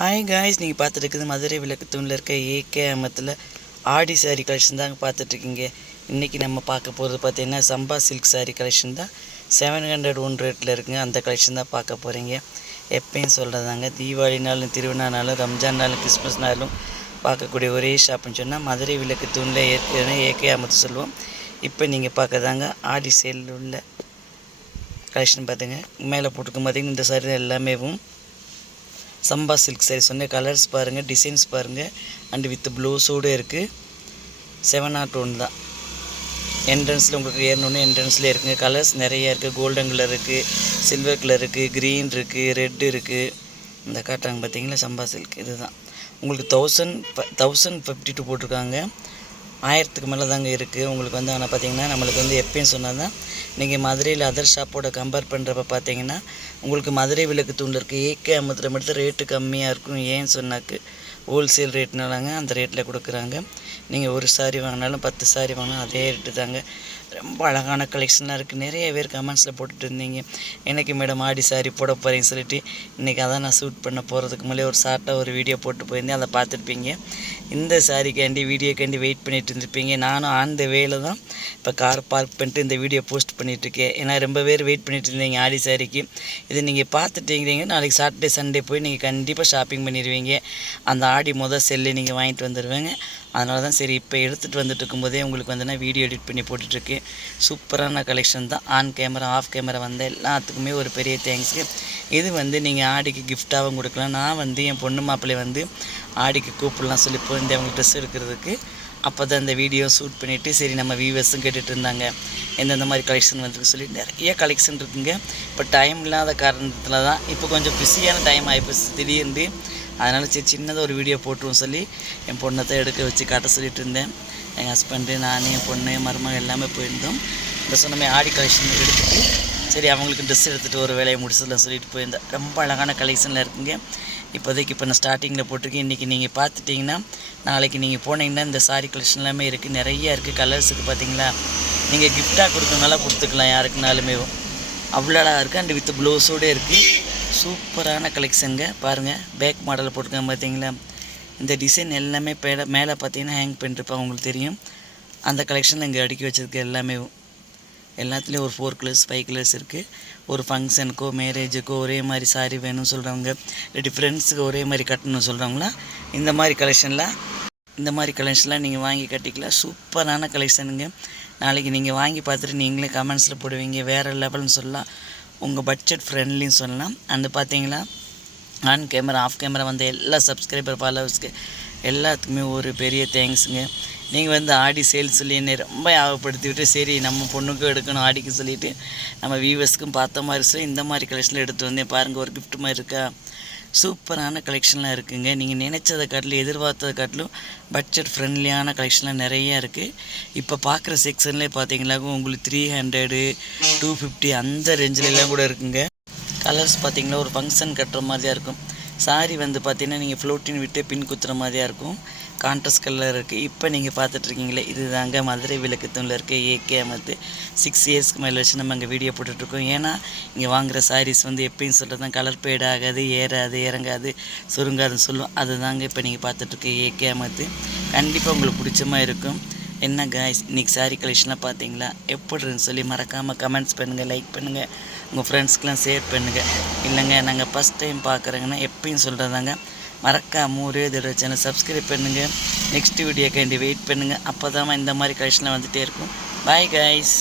Hi guys, நீங்கள் பார்த்துட்டு மதுரை விளக்கு தூணில் இருக்க ஏகே அமத்தில் ஆடி சாரீ கலெக்ஷன் தாங்க பார்த்துட்ருக்கீங்க. இன்றைக்கி நம்ம பார்க்க போகிறது பார்த்தீங்கன்னா சம்பா சில்க் சாரீ கலெக்ஷன் தான் 701 ரேட்டில் இருக்குங்க. அந்த கலெக்ஷன் தான் பார்க்க போகிறீங்க. எப்பயும் சொல்கிறதாங்க, தீபாவளினாலும் திருவிழானாலும் ரம்ஜான்னாலும் கிறிஸ்மஸ்னாலும் பார்க்கக்கூடிய ஒரே ஷாப்புன்னு சொன்னால் மதுரை விளக்கு தூணில் ஏற்கனவே ஏகே அமத்து சொல்லுவோம். இப்போ நீங்கள் பார்க்கதாங்க ஆடி சேலில் உள்ள கலெக்ஷன் பார்த்துங்க. மேலே போட்டுக்கும் பார்த்தீங்கன்னா இந்த சாரீ எல்லாமேவும் சம்பா சில்க் சாரீ. சொன்ன கலர்ஸ் பாருங்கள், டிசைன்ஸ் பாருங்கள், அண்டு வித் ப்ளவுஸோடு இருக்குது. 701 தான். என்ட்ரன்ஸில் உங்களுக்கு ஏறணுன்னு என்ட்ரன்ஸில் இருக்குங்க. கலர்ஸ் நிறையா இருக்குது. கோல்டன் கலர் இருக்குது, சில்வர் கலர் இருக்குது, க்ரீன் இருக்குது, ரெட் இருக்குது. இந்த காட்டுறாங்க பார்த்தீங்களா சம்பா சில்க். இது தான் உங்களுக்கு 1052 போட்டிருக்காங்க. 1000க்கு மேலே தாங்க இருக்குது உங்களுக்கு வந்து. ஆனால் பார்த்தீங்கன்னா நம்மளுக்கு வந்து எப்பயும் சொன்னால் தான், நீங்கள் மதுரையில் அதர் ஷாப்போட கம்பேர் பண்ணுறப்ப பார்த்தீங்கன்னா உங்களுக்கு மதுரை விளக்கு தூண்டில் இருக்குது ஏகே அமத்தில் மட்டும் ரேட்டு கம்மியாக இருக்கும். ஏன்னு சொன்னாக்கு ஹோல்சேல் ரேட்னாலாங்க அந்த ரேட்டில் கொடுக்குறாங்க. நீங்கள் ஒரு சாரீ வாங்கினாலும் 10 சாரீ வாங்கினாலும் அதே ரேட்டு தாங்க. ரொம்ப அழகான கலெக்ஷனாக இருக்குது. நிறைய பேர் கமெண்ட்ஸில் போட்டுட்டு இருந்தீங்க, எனக்கு மேடம் ஆடி சாரீ போட போகிறேன்னு சொல்லிட்டு. இன்றைக்கி அதான் நான் ஷூட் பண்ண போகிறதுக்கு முன்னாடி ஒரு ஷார்ட்டாக ஒரு வீடியோ போட்டு போயிருந்தேன், அதை பார்த்துருப்பீங்க. இந்த சாரீக்காண்டி வீடியோக்காண்டி வெயிட் பண்ணிகிட்டு இருந்திருப்பீங்க. நானும் அந்த வேலை தான் இப்போ கார் பார்க் பண்ணிட்டு இந்த வீடியோ போஸ்ட் பண்ணிகிட்ருக்கேன். ஏன்னா ரொம்ப பேர் வெயிட் பண்ணிட்டு இருந்தீங்க ஆடி சாரீக்கு. இது நீங்கள் பார்த்துட்டீங்க, நாளைக்கு சாட்டர்டே சண்டே போய் நீங்கள் கண்டிப்பாக ஷாப்பிங் பண்ணிடுவீங்க. அந்த ஆடி செல்லு நீங்கள் வாங்கிட்டு வந்துடுவேங்க. அதனால தான் சரி இப்போ எடுத்துகிட்டு வந்துட்டு இருக்கும்போதே உங்களுக்கு வந்து நான் வீடியோ எடிட் பண்ணி போட்டுட்ருக்கேன். சூப்பரான கலெக்ஷன் தான். ஆன் கேமரா ஆஃப் கேமரா வந்த எல்லாத்துக்குமே ஒரு பெரிய தேங்க்ஸுக்கு. இது வந்து நீங்கள் ஆடிக்கு கிஃப்டாகவும் கொடுக்கலாம். நான் வந்து என் பொண்ணு மாப்பிள்ளை வந்து ஆடிக்கு கூப்பிடலாம் சொல்லி போயிருந்தேன் அவங்களுக்கு ட்ரெஸ் எடுக்கிறதுக்கு. அப்போ தான் இந்த வீடியோ ஷூட் பண்ணிவிட்டு சரி நம்ம வியூவர்ஸும் கேட்டுட்டு இருந்தாங்க எந்தெந்த மாதிரி கலெக்ஷன் வந்துருக்கு சொல்லி. நிறைய கலெக்ஷன் இருக்குங்க. இப்போ டைம் இல்லாத காரணத்தில் தான் இப்போ கொஞ்சம் பிஸியான டைம் ஆகிப்போச்சு திடீர்னு. அதனால் சரி சின்னதாக ஒரு வீடியோ போட்டுருவோம் சொல்லி என் பொண்ணத்தை எடுக்க வச்சு காட்ட சொல்லிட்டு இருந்தேன். எங்கள் ஹஸ்பண்டு, நான், என் பொண்ணு, மருமகள் எல்லாமே போயிருந்தோம். இந்த சொன்னமே ஆடி கலெக்ஷன் எடுத்துகிட்டு சரி அவங்களுக்கு ட்ரெஸ் எடுத்துகிட்டு ஒரு வேலையை முடிச்சதில் சொல்லிட்டு போயிருந்தேன். ரொம்ப அழகான கலெக்ஷனில் இருக்குங்க. இப்போதைக்கு இப்போ நான் ஸ்டார்டிங்கில் போட்டிருக்கேன். இன்றைக்கி நீங்கள் பார்த்துட்டிங்கன்னா நாளைக்கு நீங்கள் போனீங்கன்னா இந்த சாரீ கலெக்ஷன் எல்லாமே இருக்குது. நிறையா இருக்குது. கலர்ஸுக்கு பார்த்தீங்களா, நீங்கள் கிஃப்டாக கொடுக்கறதுனால கொடுத்துக்கலாம் யாருக்குனாலுமே. அவ்வளோ அழகாக இருக்குது. அண்ட் வித் ப்ளவுஸோடு இருக்குது. சூப்பரான கலெக்ஷனுங்க. பாருங்கள் பேக் மாடலில் போட்டிருக்காங்க பார்த்தீங்களா. இந்த டிசைன் எல்லாமே மேலே பார்த்தீங்கன்னா ஹேங் பண்ணிருப்பாங்க, உங்களுக்கு தெரியும். அந்த கலெக்ஷனில் இங்கே அடுக்கி வச்சுருக்கு எல்லாமே. எல்லாத்துலேயும் ஒரு 4 கலர்ஸ் 5 கலர்ஸ் இருக்குது. ஒரு ஃபங்க்ஷனுக்கோ மேரேஜுக்கோ ஒரே மாதிரி சாரீ வேணும்னு சொல்கிறவங்க, இல்லாட்டி ஃப்ரெண்ட்ஸுக்கு ஒரே மாதிரி கட்டணும்னு சொல்கிறவங்களாம் இந்த மாதிரி கலெக்ஷன்லாம் நீங்கள் வாங்கி கட்டிக்கலாம். சூப்பரான கலெக்ஷனுங்க. நாளைக்கு நீங்கள் வாங்கி பார்த்துட்டு நீங்களே கமெண்ட்ஸில் போடுவீங்க வேறு லெவல்னு சொல்லலாம், உங்கள் பட்ஜெட் ஃப்ரெண்ட்லின்னு சொல்லலாம். அந்த பார்த்தீங்களா ஆன் கேமரா ஆஃப் கேமரா வந்த எல்லா சப்ஸ்கிரைபர் ஃபாலோவர்ஸ்க்கு எல்லாத்துக்குமே ஒரு பெரிய தேங்க்ஸுங்க. நீங்கள் வந்து ஆடி சேல் சொல்லி என்னை ரொம்ப ஞாபகப்படுத்தி விட்டு சரி நம்ம பொண்ணுக்கும் எடுக்கணும் ஆடிக்கு சொல்லிவிட்டு நம்ம வியூவர்ஸ்க்கும் பார்த்த மாதிரி சொல்லி இந்த மாதிரி கலெக்ஷனில் எடுத்து வந்தேன். பாருங்கள் ஒரு கிஃப்ட் மாதிரி இருக்கா. சூப்பரான கலெக்ஷன்லாம் இருக்குதுங்க. நீங்கள் நினச்சதை காட்டிலும் எதிர்பார்த்ததை காட்டிலும் பட்ஜெட் ஃப்ரெண்ட்லியான கலெக்ஷன்லாம் நிறையா இருக்குது. இப்போ பார்க்குற செக்ஷன்லேயே பார்த்தீங்களா உங்களுக்கு 300 250 அந்த ரேஞ்சிலெலாம் கூட இருக்குங்க. கலர்ஸ் பார்த்திங்கன்னா ஒரு ஃபங்க்ஷன் கட்டுற மாதிரியாக இருக்கும். சாரீ வந்து பார்த்திங்கன்னா நீங்கள் ஃப்ளோட்டின் விட்டு பின் குத்துற மாதிரியாக இருக்கும். கான்ட்ராஸ்ட் கலர் இருக்குது. இப்போ நீங்கள் பார்த்துட்ருக்கீங்களே இது தாங்க மதுரை விளக்கு தூணில் இருக்க ஏகே அமத்து. 6 இயர்ஸ்க்கு மேலே வச்சு நம்ம அங்கே வீடியோ போட்டுட்ருக்கோம். ஏன்னா இங்கே வாங்குகிற சாரீஸ் வந்து எப்பயும் சொல்கிறது தான், கலர் பேட் ஆகாது, ஏறாது, இறங்காது, சுருங்காதுன்னு சொல்லுவோம். அதுதாங்க இப்போ நீங்கள் பார்த்துட்ருக்க ஏகே அமத்து. கண்டிப்பாக உங்களுக்கு பிடிச்சமாக இருக்கும். என்ன காய்ஸ், இன்றைக்கி சாரீ கலெக்ஷன்லாம் பார்த்தீங்களா எப்படின்னு சொல்லி மறக்காமல் கமெண்ட்ஸ் பண்ணுங்கள், லைக் பண்ணுங்கள், உங்கள் ஃப்ரெண்ட்ஸ்க்கெலாம் ஷேர் பண்ணுங்கள். இல்லைங்க நாங்கள் ஃபஸ்ட் டைம் பார்க்குறேங்கன்னா எப்பயும் சொல்கிறதாங்க, மறக்காமல் ஒரே தடவை சேனல் சப்ஸ்கிரைப் பண்ணுங்கள். நெக்ஸ்ட் வீடியோக்காண்டி வெயிட் பண்ணுங்கள். அப்போ தான் இந்த மாதிரி கலெக்ஷன்லாம் வந்துகிட்டே இருக்கும். Bye guys.